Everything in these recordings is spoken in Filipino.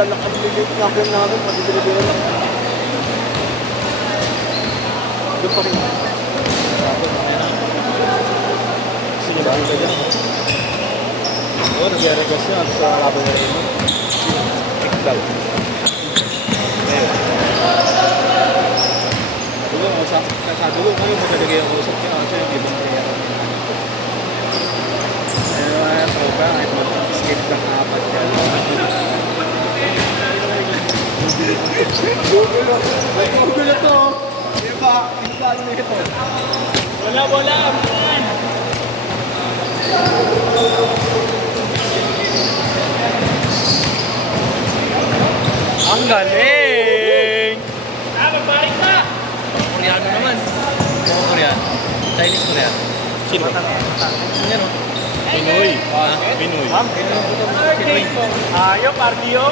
dala kami lilit nga lang namin, pati Rivera. Doon pa rin. Sino ba? Oo, nagyari-gas niya sa laban na rin. Ikaw. Ayun. Dulo, sa dulo kayo, maglalagay ang usap niya kasi yung ibang kaya. Pero ay, tropa, kahit mag-skip lang apat yan. Gugulo. Ay, gugulo to. Diba? Pinagano nito. Wala. Man. Ang galing! Magbalik na! Koreano naman. Oo, Koreano. Chinese Koreano. Sino? Yan o. Pinoy. Pinoy. Pinoy. Ayaw, pardiyo.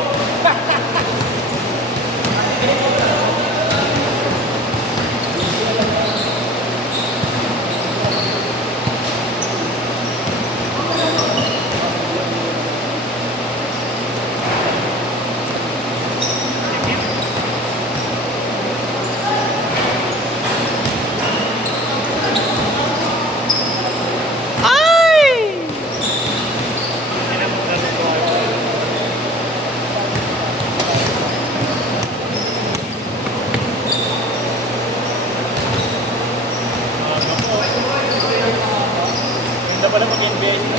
Ganda pala mag-NBA sila.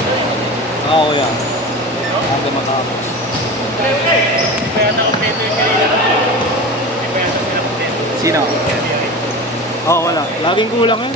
Oo, yan. Aga makapos. Kaya na kompleto yung kanila. Kaya na sila kompleto. Sino? Oo, wala. Laging kulang yun.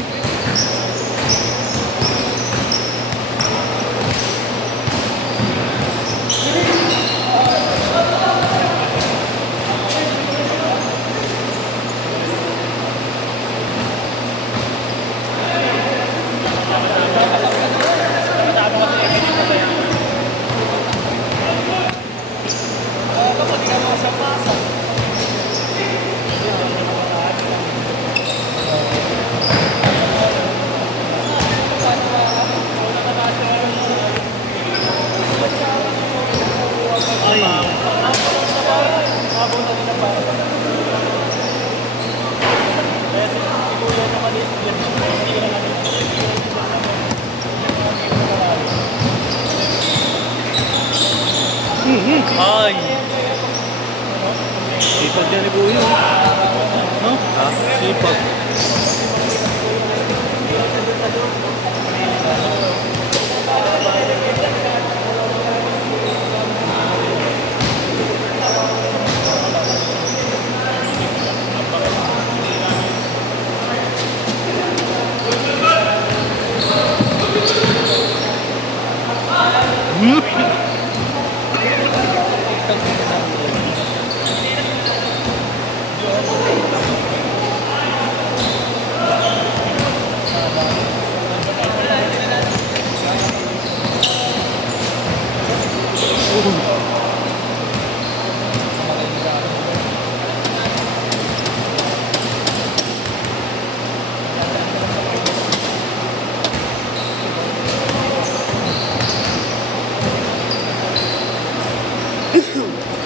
Ay! Sipag yan ni Buyo. No? Ha? Sipag.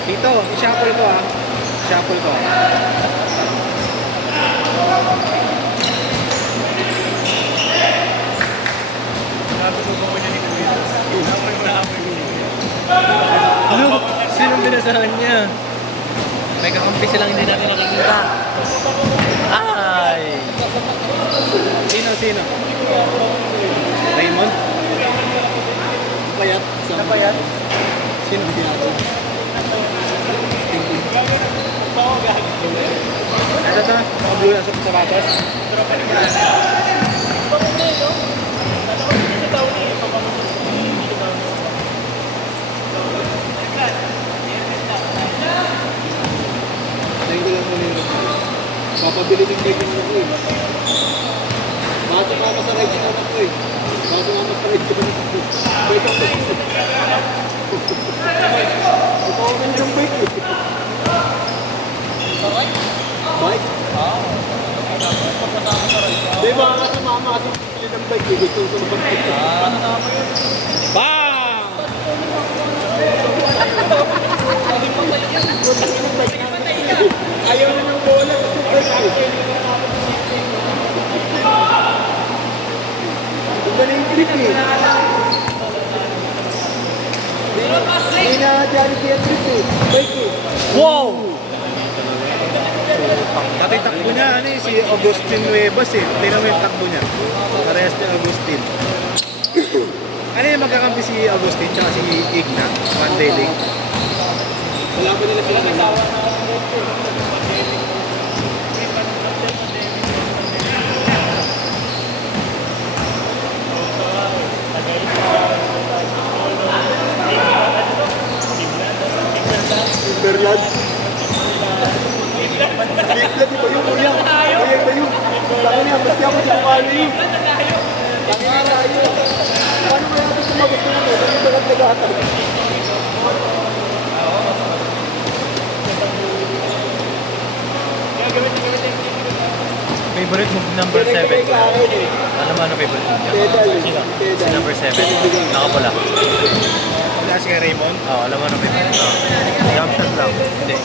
Dito, i-shuffle ko ah. Shuffle ko. Ano? Sinong binasahan niya? May kakampi silang hindi natin nakikita. Ay! Sino? Raymond? Payat? Napayat. Sino piyat? Ito to, mga blue na sa sapatos. Papabili din kayo ng ako eh. Bago nga masaray din ako eh. Bago nga masaray din ako eh. Pwede ako eh. Ito ako ng yung bike eh. Bike? Di ba nga sa mama kasi pili ng bike eh. Gusto ko ng bike. Bang! eh. Hindi na dyan si Edris eh. Bike eh. Wow! Pati takbo niya, ano eh, si Agustin Nuevas eh. Tingnan mo yung takbo niya. Parehas ni Agustin. Ano yung magkakampi si Agustin tsaka si Igna? Monday League. Wala pa nila sila nagsawa. Timberland. Timberland, iba yun, kuya. Kuya, iba yun. Tangan niya, basta ako sa mukha yun. Tangan niya tayo. Paano kaya ito sumagot ko na ito? Bakit ba naglagatag? Favorite mo number 7. Pinag-ibig sa akin eh. Ano mo ano favorite mo? Pedal. Sino? Pedal. Si number 7. Nakapula. Wala si Raymond. Oo, alam mo ano favorite mo? Jump shot lang. Hindi.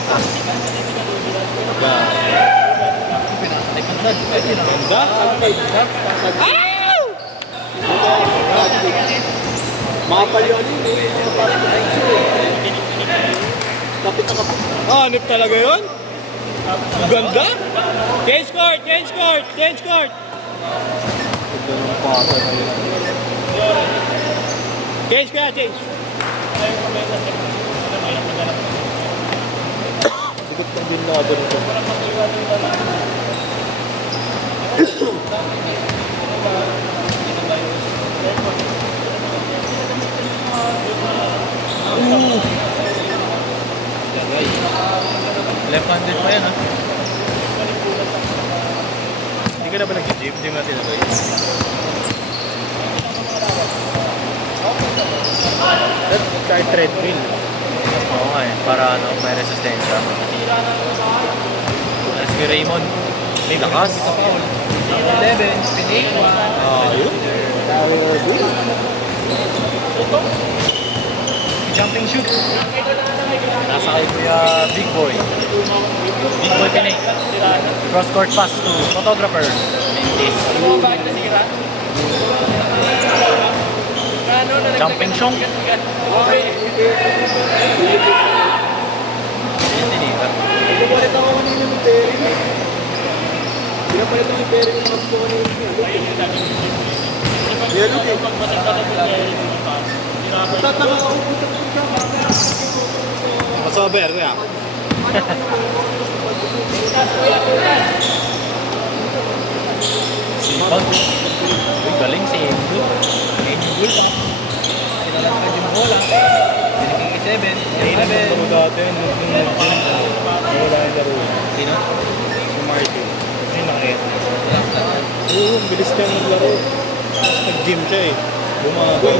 Ganda? Makapal yun eh. Parang kapit na kapit. Ah, hanip talaga yun? Ganda? Change court! Change court! Change court! Change kaya, change! Sigot ng din na ba nito? Left-handed pa yan, ha? Hindi ka na ba nag-gym? Hindi mo natin nabay. Kahit treadmill. Oo nga eh, para ano, may resistensya. Let's go Raymond. May lakas. 11, pinay. Ayun. Jumping shoot. Nasa kay Kuya Big Boy. Big Boy Pinay. Cross court pass to photographer. Mendes. Jumping shot. Pinapalit ako kanina ng pairing eh. Pinapalit ako ng pairing ng mga kanina. Yellow eh. Tataka ako puta ko siya. Masober kaya. Sipag. Uy, galing si Engul. Engul pa. Pinalagpad yung bola. Pinaging 7. Nainag ko dati nung nag-gym. Wala yung laro. Sino? Si Martin. Ay, nakita. Oo, bilis niya naglaro. Tapos nag-gym siya eh. Bumagal.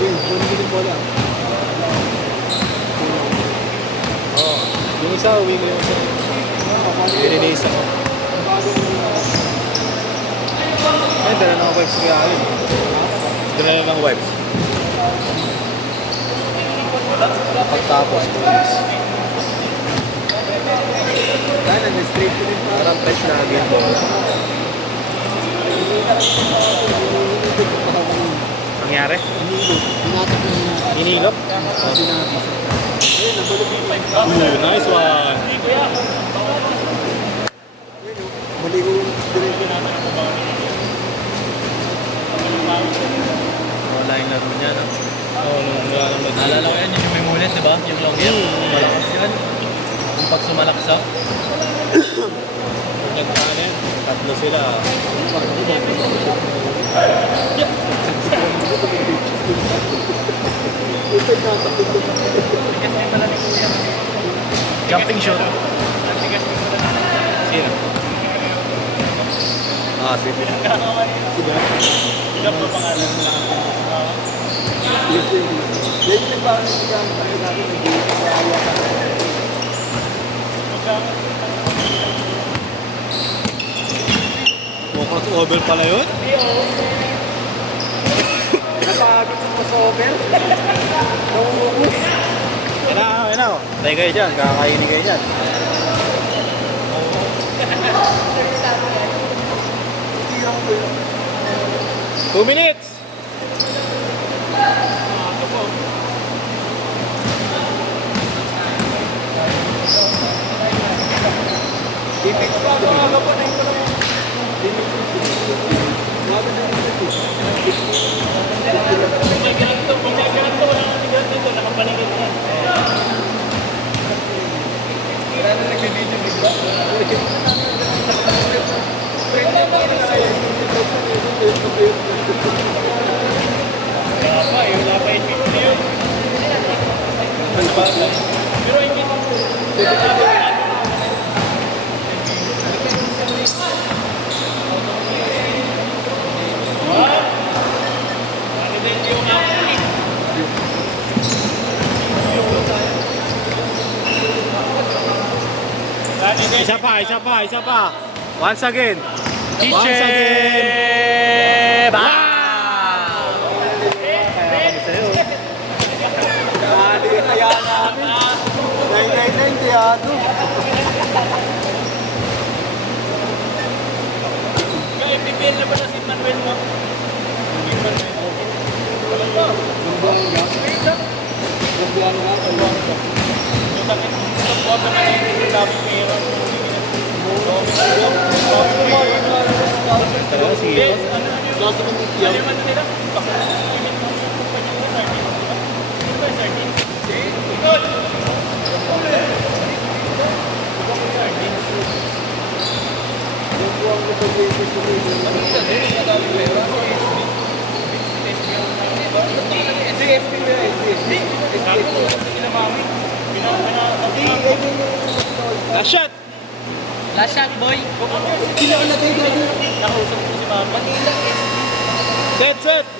Uy, hindi din bola. Oo. Yung isa, uwi ko yung isa. Binilisa ko. Ay, dala na ako wipes kaya alin. Dala na ng wipes. Pagtapos, police. Kaya nag-straight ko rin pa. Parang fresh na agad mo. Nangyari? Hinatak na hinatak. Hinilok? Hinatak. Ayun, nabalik yung Nice one! mali ko yung diretso na. Wala yung laro niya, no? Oo, nung wala nang nag-gym. Naalala ko yan, yung may mulit, di ba? Yung long yan. Malakas yun. Yung pag sumalaksa. Nagkaan yan. Tatlo sila. Ito yung natakot ko. Jumping shot. Sino? Ah, sige. Yan yung parang nagsigang tayo natin nag-iaya ka. Crossover pala yun? Napagod sa crossover. Nauubos. Yan na. Tayo kayo dyan. Kakainin kayo dyan. 2 minutes! Teammates pa, nakakapanayin ko lang. Teammates pa. Grabe na yung ito. May ganito, wala nang ganito, nakapaligid na. Wala na nag-video bigla. Pwede ba yung silent? Wala pa, wala pa 850 yun. Pero hindi mo. Ano din yung akin? Isa pa. Once again. Iche! Ba! Dali, kaya namin. 999, tiyado. Kaya ipipil na pala si Manuel mo. Hindi Manuel. Wala ba? Yung takit, yung bota na yung sabi pera. Yes, ano yung ano nila? Last shot. Last shot, boy! Nakausap ko si Mama. Set.